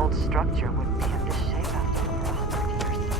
old structure would be in this shape after over 100 years.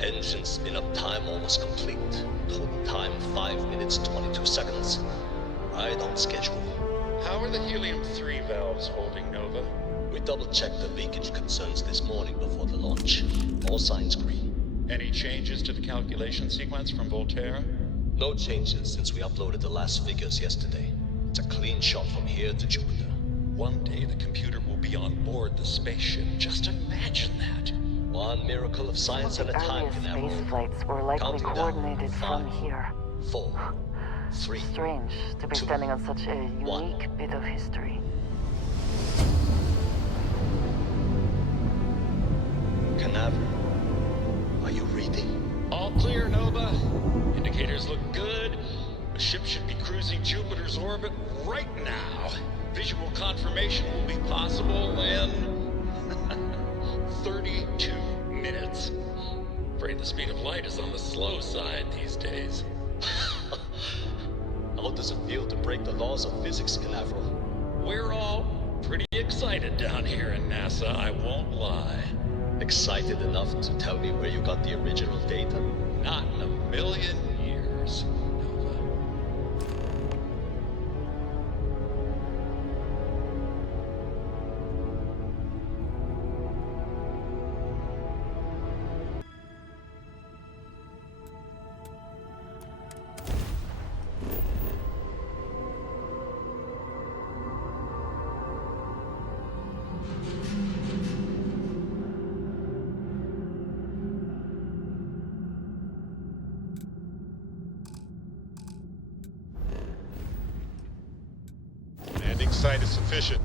Engine spin-up time almost complete. Total time 5 minutes 22 seconds. Right on schedule. How are the helium-3 valves holding, Nova? We double-checked the leakage concerns this morning before the launch. All signs green. Any changes to the calculation sequence from Volterra? No changes since we uploaded the last figures yesterday. It's a clean shot from here to Jupiter. One day the computer will be on board the spaceship. Just imagine that. One miracle of science at a time, Earliest Canaveral. space flights were likely Counting down. coordinated from 5, here. 4, 3. Strange to be 2, standing on such a 1. unique bit of history. Canaveral, are you reading? All clear, Nova. Indicators look good. The ship should be cruising Jupiter's orbit right now. Visual confirmation will be possible in 32 minutes. Afraid the speed of light is on the slow side these days. How does it feel to break the laws of physics, Canaveral? We're all pretty excited down here in NASA, I won't lie. Excited enough to tell me where you got the original data? Not in a million years, Nova. Landing site is sufficient.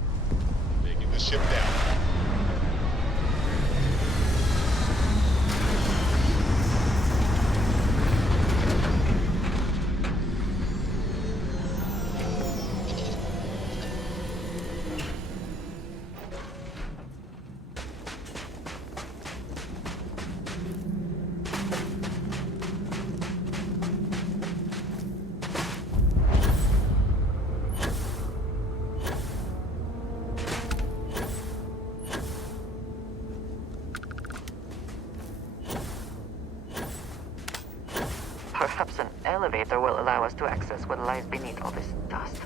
Taking the ship down. Perhaps an elevator will allow us to access what lies beneath all this dust.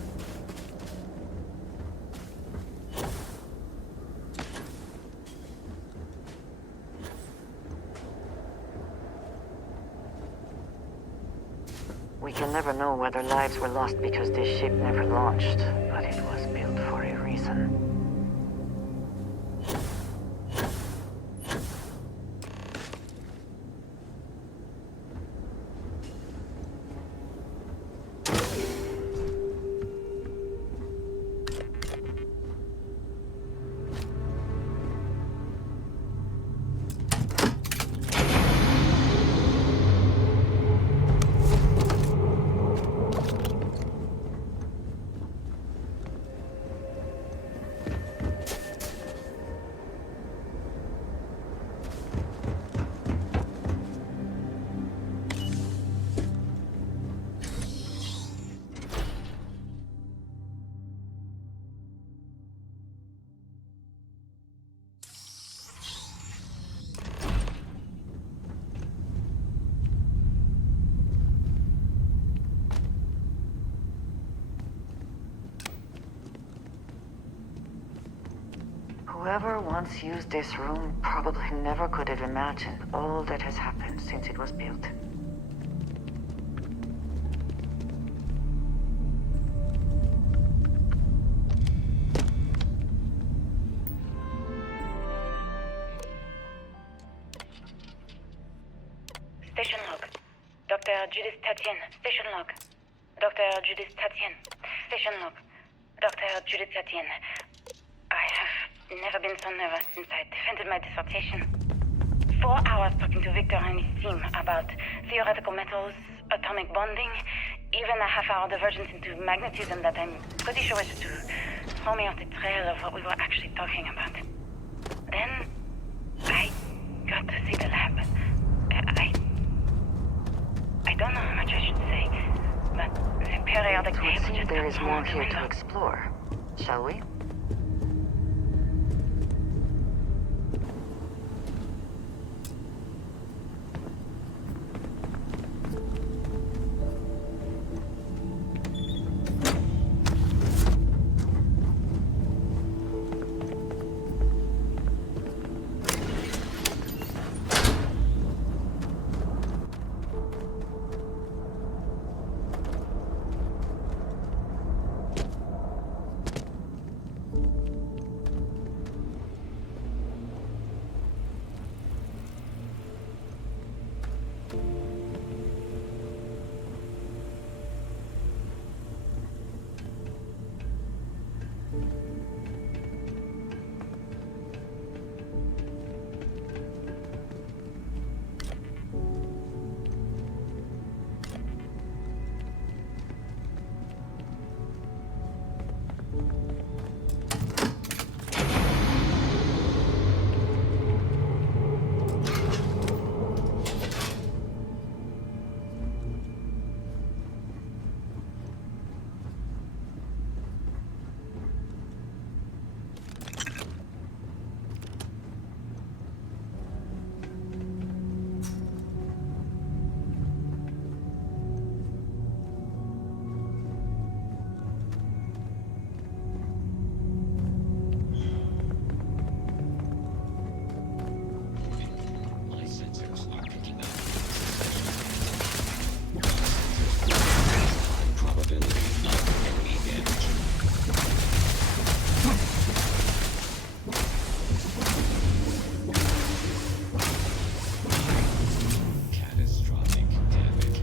We can never know whether lives were lost because this ship never launched, but it was built for a reason. Whoever once used this room probably never could have imagined all that has happened since it was built. Station log. Dr. Judith Tatien. Station log. Dr. Judith Tatien. Station log. Dr. Judith Tatien. I have never been so nervous since I defended my dissertation. 4 hours talking to Victor and his team about theoretical metals, atomic bonding, even a half-hour divergence into magnetism that I'm pretty sure was to throw me off the trail of what we were actually talking about. Then I got to see the lab. I don't know how much I should say, but the periodic It table would seem just there comes is from more out the here to window. explore. Shall we? My sensors are picking up. Probability of enemy damage. Catastrophic damage.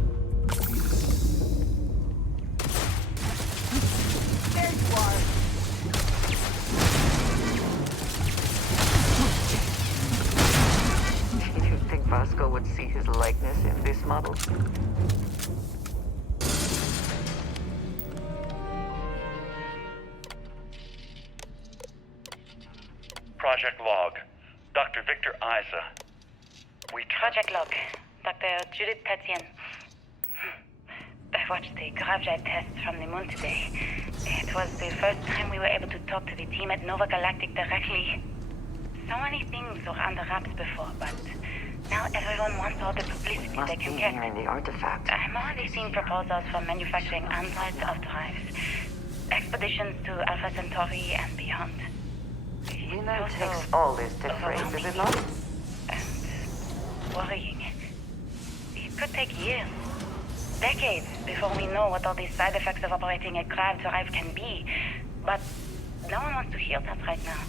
You think Vasco would see his likeness in this model? Project Log. Dr. Victor Isa. Project log. Dr. Judith Tatien. I watched the grav jive tests from the moon today. It was the first time we were able to talk to the team at Nova Galactic directly. So many things were under wraps before, but now everyone wants all the publicity Must they be can here get. in the artifact. I'm already seeing proposals for manufacturing androids of drives, expeditions to Alpha Centauri and beyond. We know it It's takes also all this to frame, does it not? and worrying. It could take years, decades, before we know what all these side effects of operating a grav drive can be. But no one wants to hear that right now.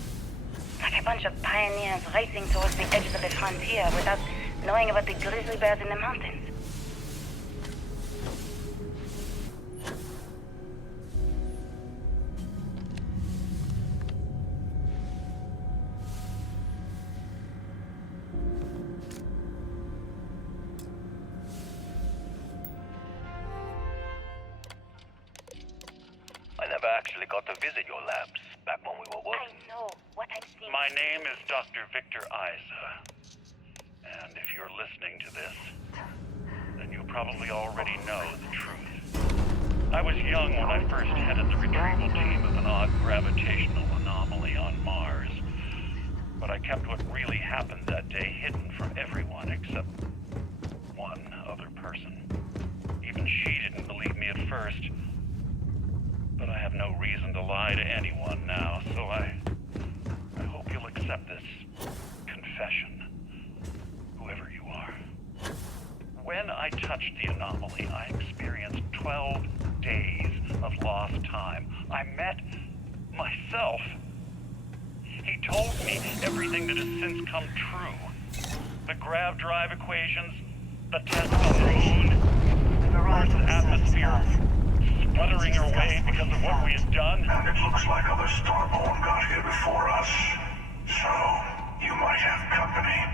Like a bunch of pioneers racing towards the edges of the frontier without knowing about the grizzly bears in the mountains. I never actually got to visit your labs back when we were I working. know what I've seen. My name is Dr. Victor Isa. And if you're listening to this, then you probably already know the truth. I was young when I first headed the retrieval team of an odd gravitational anomaly on Mars. But I kept what really happened that day hidden from everyone except one other person. Even she didn't believe me at first. But I have no reason to lie to anyone now, so I hope you'll accept this confession, whoever you are. When I touched the anomaly, I experienced 12 days of lost time. I met myself. He told me everything that has since come true. The grav drive equations, the test on the moon, Earth's atmosphere sputtering away because of what we had done. And it looks like other Starborn got here before us. So, you might have company.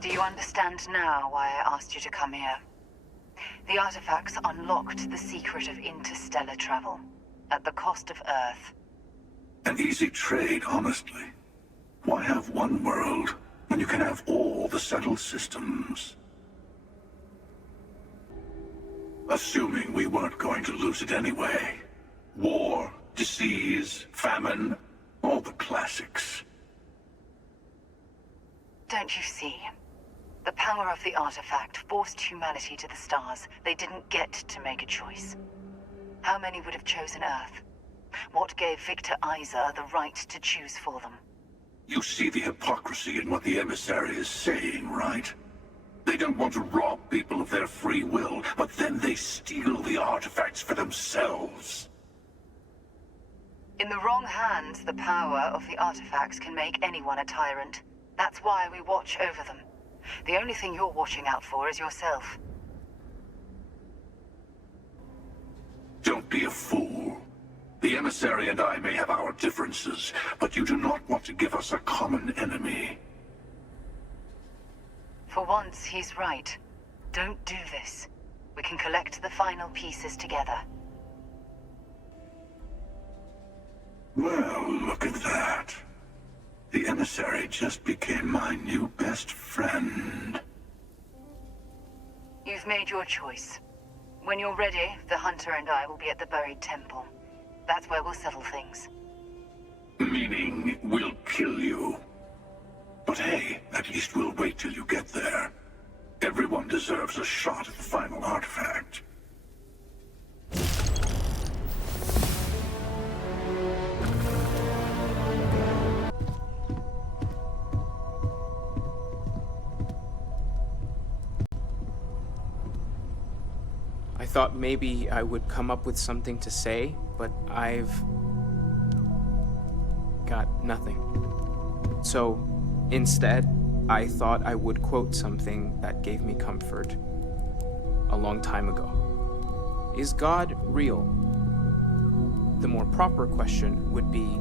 Do you understand now why I asked you to come here? The artifacts unlocked the secret of interstellar travel, at the cost of Earth. An easy trade, honestly. Why have one world when you can have all the settled systems? Assuming we weren't going to lose it anyway. War, disease, famine, all the classics. Don't you see? The power of the artifact forced humanity to the stars. They didn't get to make a choice. How many would have chosen Earth? What gave Victor Isa the right to choose for them? You see the hypocrisy in what the emissary is saying, right? They don't want to rob people of their free will, but then they steal the artifacts for themselves. In the wrong hands, the power of the artifacts can make anyone a tyrant. That's why we watch over them. The only thing you're watching out for is yourself. Don't be a fool. The emissary and I may have our differences, but you do not want to give us a common enemy. For once, he's right. Don't do this. We can collect the final pieces together. Well, look at that. The emissary just became my new best friend. You've made your choice. When you're ready, the Hunter and I will be at the buried temple. That's where we'll settle things. Meaning, we'll kill you. But hey, at least we'll wait till you get there. Everyone deserves a shot at the final artifact. I thought maybe I would come up with something to say, but I've got nothing. So instead, I thought I would quote something that gave me comfort a long time ago. Is God real? The more proper question would be,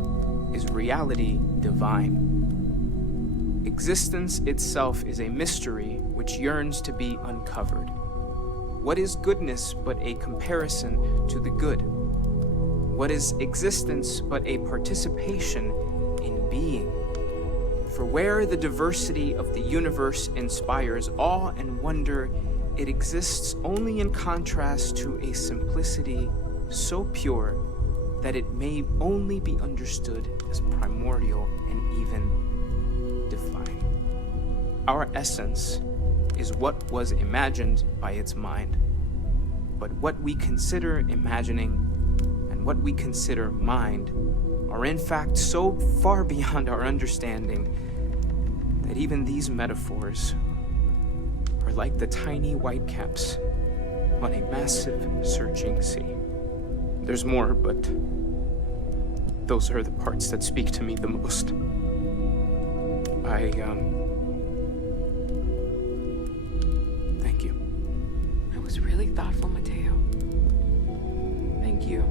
is reality divine? Existence itself is a mystery which yearns to be uncovered. What is goodness but a comparison to the good? What is existence but a participation in being? For where the diversity of the universe inspires awe and wonder, it exists only in contrast to a simplicity so pure that it may only be understood as primordial and even divine. Our essence is what was imagined by its mind. But what we consider imagining and what we consider mind are in fact so far beyond our understanding that even these metaphors are like the tiny white caps on a massive searching sea. There's more, but those are the parts that speak to me the most. Thank you. That was really thoughtful, Mateo. Thank you.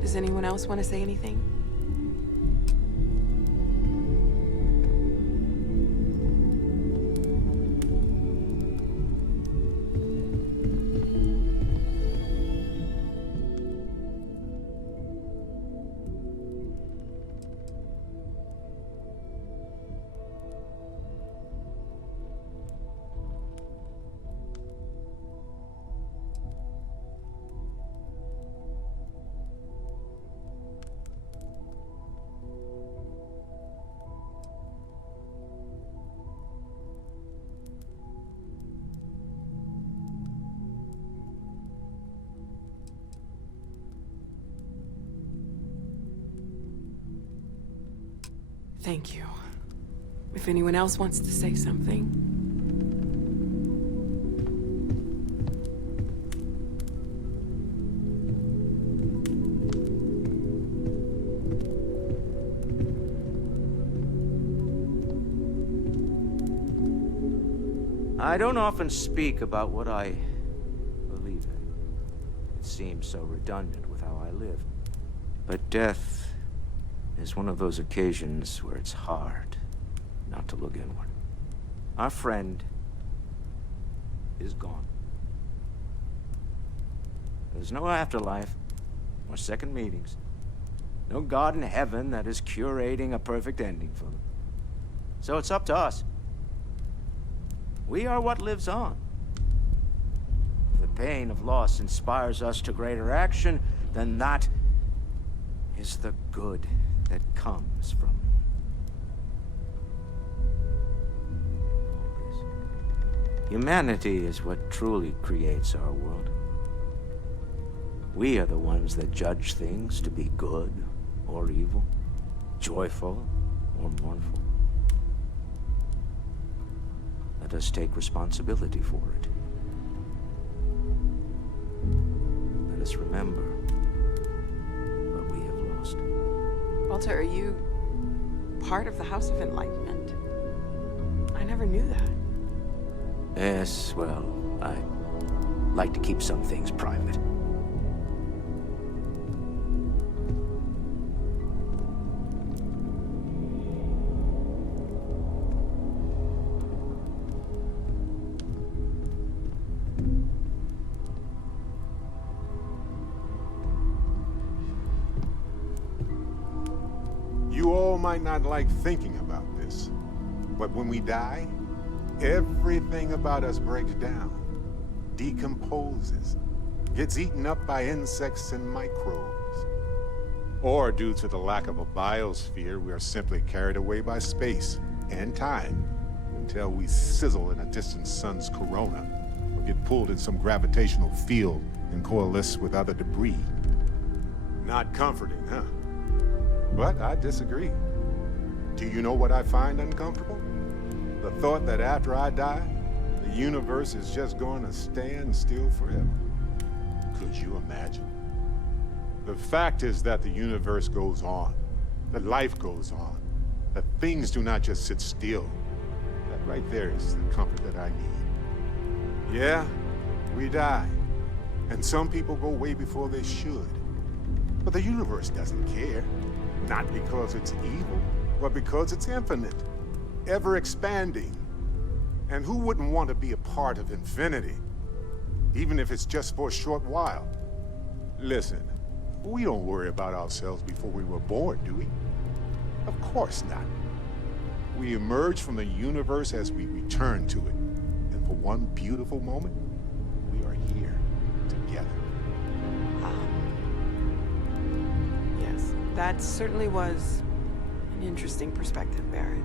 Does anyone else want to say anything? Thank you. If anyone else wants to say something. I don't often speak about what I believe in. It seems so redundant with how I live. But death is one of those occasions where it's hard not to look inward. Our friend is gone. There's no afterlife, or second meetings. No God in heaven that is curating a perfect ending for them. So it's up to us. We are what lives on. If the pain of loss inspires us to greater action, then that is the good that comes from all this. Humanity is what truly creates our world. We are the ones that judge things to be good or evil, joyful or mournful. Let us take responsibility for it. Let us remember what we have lost. Walter, are you part of the House of Enlightenment? I never knew that. Yes, well, I like to keep some things private. You all might not like thinking about this, but when we die, everything about us breaks down, decomposes, gets eaten up by insects and microbes. Or due to the lack of a biosphere, we are simply carried away by space and time until we sizzle in a distant sun's corona or get pulled in some gravitational field and coalesce with other debris. Not comforting, huh? But I disagree. Do you know what I find uncomfortable? The thought that after I die, the universe is just going to stand still forever. Could you imagine? The fact is that the universe goes on, that life goes on, that things do not just sit still. That right there is the comfort that I need. Yeah, we die, and some people go way before they should. But the universe doesn't care. Not because it's evil, but because it's infinite, ever expanding. And who wouldn't want to be a part of infinity? Even if it's just for a short while. Listen, we don't worry about ourselves before we were born, do we? Of course not. We emerge from the universe as we return to it. And for one beautiful moment, we are here together. Yes, that certainly was an interesting perspective, Barrett.